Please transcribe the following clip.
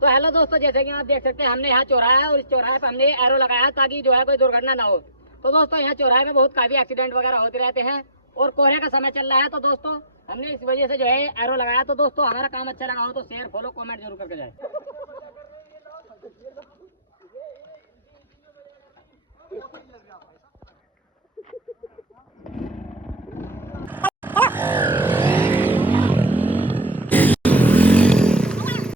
तो हेलो दोस्तों, जैसे कि आप देख सकते हैं हमने यहाँ चौराहा है और इस चौराहे पर हमने एरो लगाया है ताकि जो है कोई दुर्घटना ना हो। तो दोस्तों यहाँ चौराहे में बहुत काफी एक्सीडेंट वगैरह होते रहते हैं और कोहरे का समय चल रहा है, तो दोस्तों हमने इस वजह से जो है एरो लगाया। तो दोस्तों हमारा काम अच्छा लगा हो तो शेयर फॉलो कमेंट जरूर करके जाए।